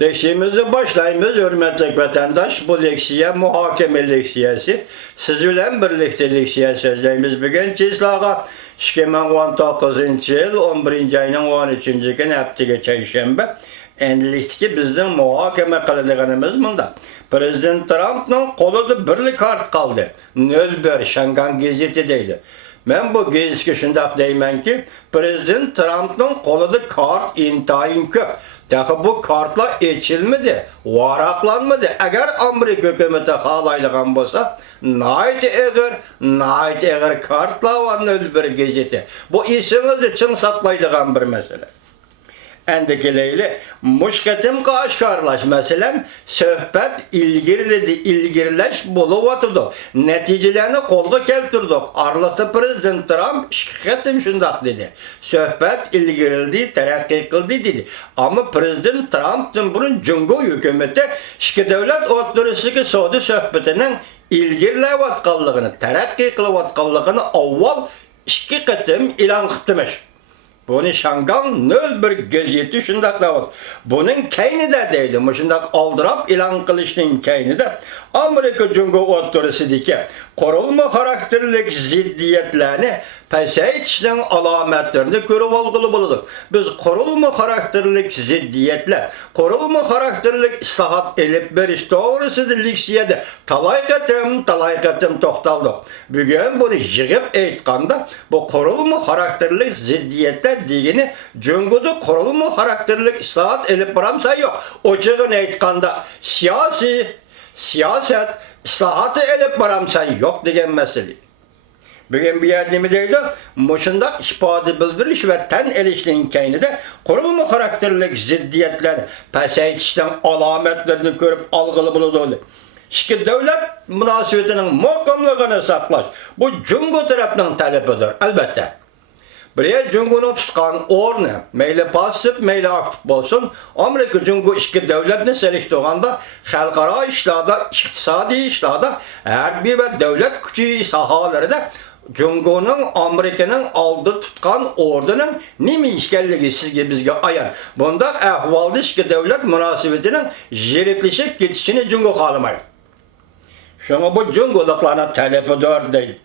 Leksiyemizi başlayımız, hürmetli vatandaş. Bu leksiye muhakeme leksiyesi. Siz bilen birlikte leksiye sözleyimiz bugün Çislağa 2019 yıl 11. ayının 13. gün hafta çarşamba. Endilikti bizden muhakeme kılacağımız bunda. Prezident Trump'ın koluda birlik kart kaldı. Nölber Şangan gezeti deydi. Ben bu gezişke şundak deymen ki, Prezident Trump'ın koluda kart intayın köp. Tabi bu kartla içilmedi, varaklanmadı. Eğer Amerika hükümeti halaylıgan bolsa, nayt eğer kartla var nölber gezeti. Bu işiniz için saklaydıgan bir mesele. Endikileyle muşketim kaşkarlaş mesela söhbet ilgirileş buluvatıdı. Neticelerini kolda keltirdik. Arlıkta Prezident Trump şikayetim şundak dedi. Söhbet ilgirildi, terakki kıldı dedi. Ama Prezident Trump'ın bunun Cumhur hükümeti şike devlet otorisi soğudu söhbetinin ilgirilevatkanlığını, terakki kılıvatkallığını avval şikayetim ilan kıttımış. Bunu Şangan nöl bir gezeti şundak da var. Bunun kayni de deydi. Şundak aldırap ilan kılışının kayni de Amerika Cumhur Otorisi'deki korulma karakterlik ziddiyetlerini pesayetişinin alametlerini görüp algılı bulunduk. Biz korulma karakterlik ziddiyetler, korulma karakterlik islahat elip beriş doğrusu liksiyede talaykatim toxtaldık. Bugün bunu yığıp eğitkanda bu korulma karakterlik ziddiyetler degini Cumhur'da korulma karakterlik islahat elip baramsa yok. O çığın eğitkanda siyaset islahatı elip baramsa yok degen mesele. Bugün bir yerdimi deydi, muşunda ifade bildiriş ve ten elişliğin kayni de korulma karakterlik ziddiyetler pesayetişten alametlerini görüp algılı bulundu. İşte devlet münasebetinin muhkamlığını saklaş. Bu Cumhur tarafından talebidir elbette. Buraya Cumhur'un tutkan ornu, meyle pasif, meyle aktif olsun, Amerika Cumhur iki devletini seliştiğinde, halkara işlada, iktisadi işlada, harbi ve devlet gücü sahaları da Cumhur'un Amerika'nın aldı tutkan ordunun nimi işgalliği sizge bizge ayar. Bunda ahvalda iki devlet münasebetinin jirikleşip geçişini Cumhur kalımayır. Şuna bu Cumhurluklarına talep ediyor değil.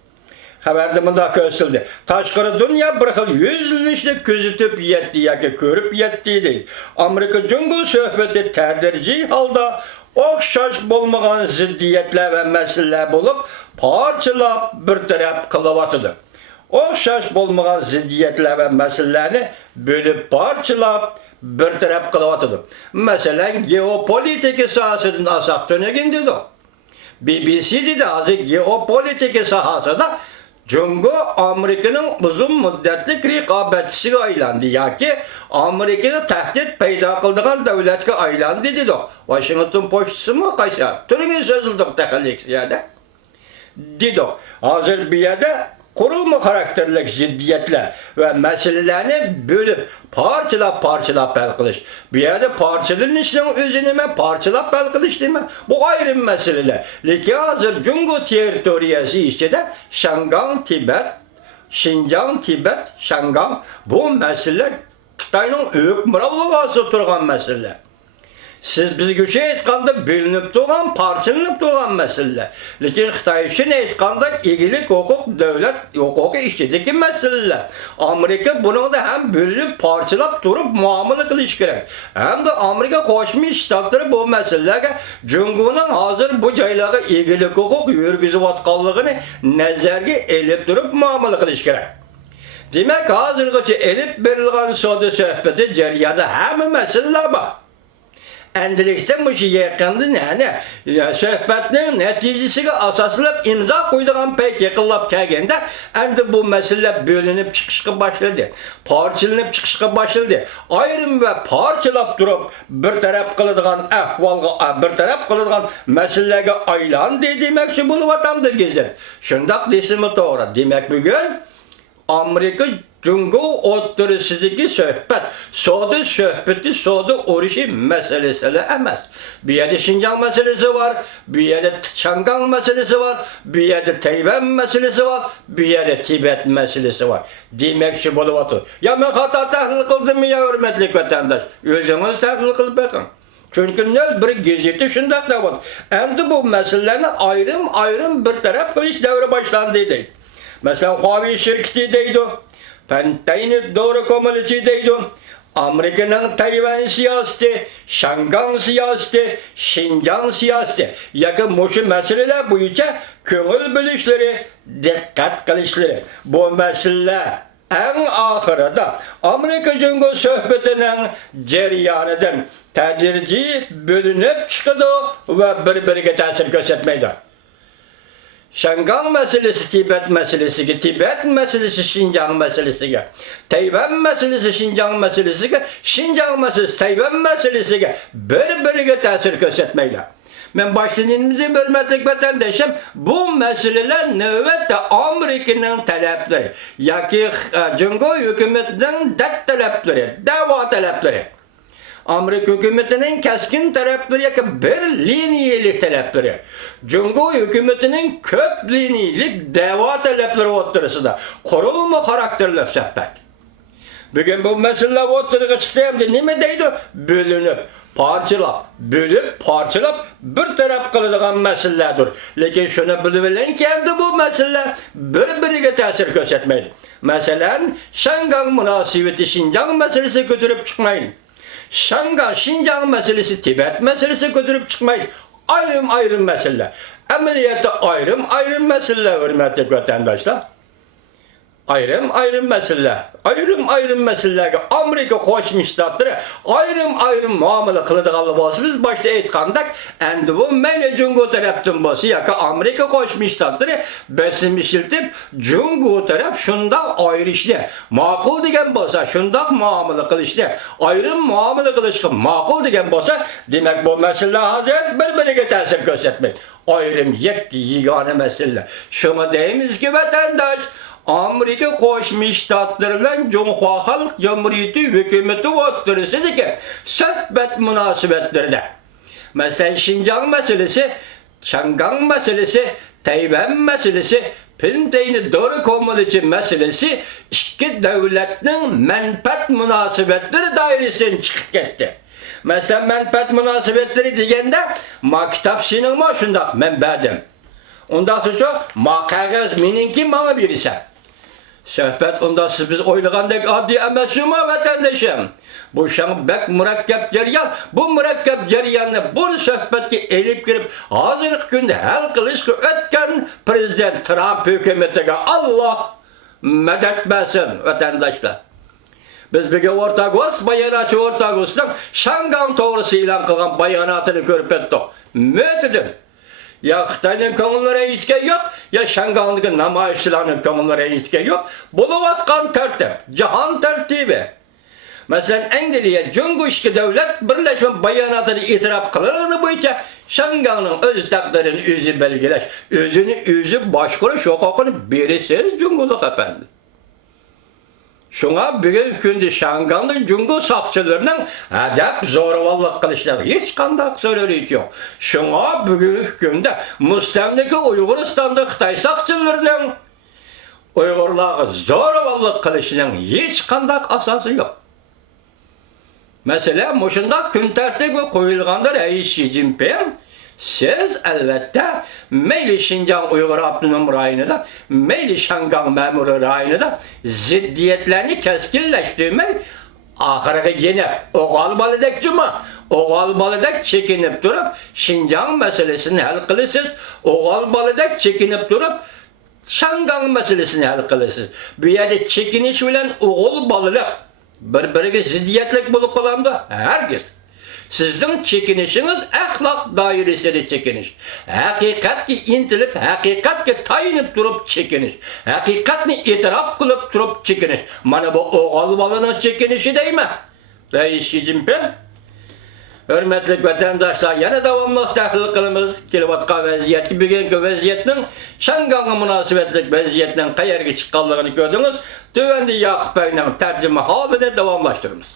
Haberde bunda kösüldü. Taşkırı dünya bir xil yüzlüşlük gözütüp yetti yaki körüp yetti değil. Amerika Cumhur söhbeti tədirci halda okşaş bolmağan ziddiyetler ve meseleler bulup parçalap bir taraf kılıvatıdır. Okşaş bolmağan ziddiyetler ve meselelerini bölüp parçalap bir taraf kılıvatıdır. Mesela geopolitik sahasının asak dönegindir o. BBC'de de azı geopolitik sahasında Cumhur Amerika'nın uzun müddetlik rekabetçisi aylandı. Ya ki Amerika'da tehdit peyda kıldığın devletke aylandı dedi o. Washington Post'u mu kaçar? Türünün sözüldük tekaliksiyede. Dedi o. Hazır bir yerde kurulma karakterlik ziddiyetler ve meselelerini bölüp parçalap belkılış. Bir yerde parçalının işinin özünüme parçalap belkılış değil mi? Bu ayrı meseleler. Leki hazır Cumhur teritoriyası işte de Şangan, Tibet, Şincan, Tibet, Şangan bu meseleler Xitayның hükümranlığı turgan meseleler. Siz biz güçe etkanda bilinip doğan, parçalanıp doğan meseleler. Lakin Xitay için etkanda ilgilik hukuk, devlet hukuku işledeki meseleler. Amerika bunu da hem bölünüp parçalap durup muamele kılış gerek. Hem de Amerika Koşmuş Ştatları bu meselelerge Cumhur'un hazır bu caylağı ilgilik hukuk yürgüzü vatkanlığını nezerge elip durup muamele kılış gerek. Demek hazırgıcı elip verilgen soda söhbeti ceriyada hem meseleler var. Endilikten bu şey yakındı ne? Söhbetinin neticesine asaslanıp imza koyduğun pek yakınlap kelgende endi bu mesele bölünüp çıkışka başladı. Parçalanıp çıkışka başladı. Ayrım ve parçalap durup bir taraf kılıdığın ahvalga, bir taraf kılıdığın meselelere aylan demek ki bunu vatandı gezer. Şundak desimi doğru. Demek bugün Amerika Cumhur Otorisi'deki söhbet, soğudu oruçu meselesiyle emez. Bir yerde Şincan meselesi var, bir yerde Şangan meselesi var, bir yerde Tayvan meselesi var, bir yerde Tibet meselesi var. Demek ki buluvatı. Ya ben hata tahlil kıldım mı ya hürmetli vatandaş? Özünüz tahlil kılıp bakın. Çünkü ne bir gezeti şundak da var. Endi bu meselelerini ayrım bir taraf kılış devre başlandı deydi. Mesela Huawei şirketi deydi. Pentaine doğru komüniti deydi. Amerika'nın Tayvan siyaseti, Şangan siyaseti, Şincan siyaseti, yakın muşu meseleler boyunca köngül bölüşleri, dikkat kılışları. Bu meseleler en ahırda Amerika-Cungo söhbetinin ceryanıdır. Tedirici bölünüp çıkıdı ve birbirine tesir göstermeydi. Şangan meselesi, Tibet meselesi, Şincan meselesi, Tayvan meselesi, Şincan meselesi, Şincan meselesi, Tayvan meselesi birbirine tesir göstermeydi. Ben başlığımızı bölmetlik vatandaşım bu meseleler nöbette Amerika'nın talepleri, yaki Cungo hükümetinin talepleri, dava talepleri. Amerika hükümetinin keskin talepleri yakın bir liniyelik talepleri. Cungo hükümetinin köp liniyelik dava talepleri oturusunda korulma karakterli sohbet. Bugün bu meseleler oturuğa çıktığımda ne deydi? Bölünüp, parçalap bir taraf kılınған meselelerdir. Lekin şunu bilin ki bu meseleler birbirine tesir göstermeydi. Mesela Şangan münasebeti Şincan meselesi götürüp çıkmayın. Şincan meselesi, Tibet meselesi götürüp çıkmayın. Ayrım meseleler. Ameliyata ayrım meseleler hürmetli vatandaşlar. Ayrım meselelerge Amerika Qo'shma Shtatlari ayrım muomala qiladiganlar bo'lsa biz boshda aytgandak endi bu mayli Jungo tarafdan bo'lsa yoki Amerika Qo'shma Shtatlari besim ishiltib Jungo taraf shunda ayrishni ma'qul degan bo'lsa shunda muomala qilishni ayrım muomala qilishga ma'qul degan bo'lsa demak bu masala hozir bir-biriga ta'sir ko'rsatmaydi. Ayrım yegona masala. Shuni deymizki vatandosh Amerika Qo'shma Shtatlari bilan Jumhur Xalq Jamhuriyati hukumati o'rtasidagi suhbat munosabatlarida masalan Şinjan meselesi, Şangan meselesi, Tayvan meselesi, Pentaine doğru komüniti meselesi ikki davlatning manfaat munosabatlari doirasidan chiqib ketdi. Masalan manfaat munosabatlari deganda maktab sening shunda men berdim. Ondan sonra qog'oz meniki menga berasan. Söhbet onda siz biz oylagandek adli emesuma vatandaşım. Bu şan bek murakkab jaryan, bu murakkab jaryanni bu söhbetki elip girip hazırlık günde hal kılışkı ötken Prezident Trump hükümetine Allah medet versin vatandaşlar. Biz bir ortağız, bayanatçı ortağızdan Şangan doğrusu ilan kılgan bayanatını görüp ettik. Mütedir. Ya Xitayning ko'ngillari hechga yo'q, ya Şangan'dagi namoyishchilarning ko'ngillari hechga yo'q. Bo'layotgan tartib, jahon tartibi. Masalan, Angliya Jungo ikki davlat birlashma bayonotini e'tirof qilgani bo'yicha Şangan'ning o'z taqdirini o'zi belgilash, o'zi boshqarish huquqini berasiz Jungo'ga efendi. Şuna bugün gündü Şangan'da Jungo saqçılarının adab zo'ravonlik qilishlari hech qanday so'raylik yo'q. Şuna bugün günde mustamlika Uyg'uristonda Xitoy saqchilarining Uyg'urlarga zo'ravonlik qilishining hech qanday asosi yo'q. Mesela mushunda kun tartibi qo'yilganda Rais Xi Jinping siz albatta mayli Şinjan Uyg'ur Abdunum rayonida, mayli Şangan ma'muriy rayonida ziddiyatlarni keskinlashtirmay, oxiriga yenib, o'g'il boladak chekinib turib, Şinjan masalasini hal qilasiz, o'g'il boladak chekinib turib, Şangan masalasini hal qilasiz. Bu yerda chekinish bilan o'g'il bolalar bir-biriga ziddiyatlik bo'lib qolamdi, hargiz. Sizin çekinişiniz ahlak dairesinde çekiniş. Hakikatki intilip, hakikatki tayinip durup çekiniş. Hakikatni itiraf kılıp durup çekiniş. Mana bu oğul balının çekinişi değil mi? Rais Xi Jinping. Hürmetli vatandaşlar, yana davamlı tahlil kılımız kilovatqa vaziyeti, bugünkü vaziyetin Şangan'a münasebetlik vaziyetinden qayerga chiqqanligini gördünüz. Tövende Yakup Bey'nin tercüme halini davamlaştırınız.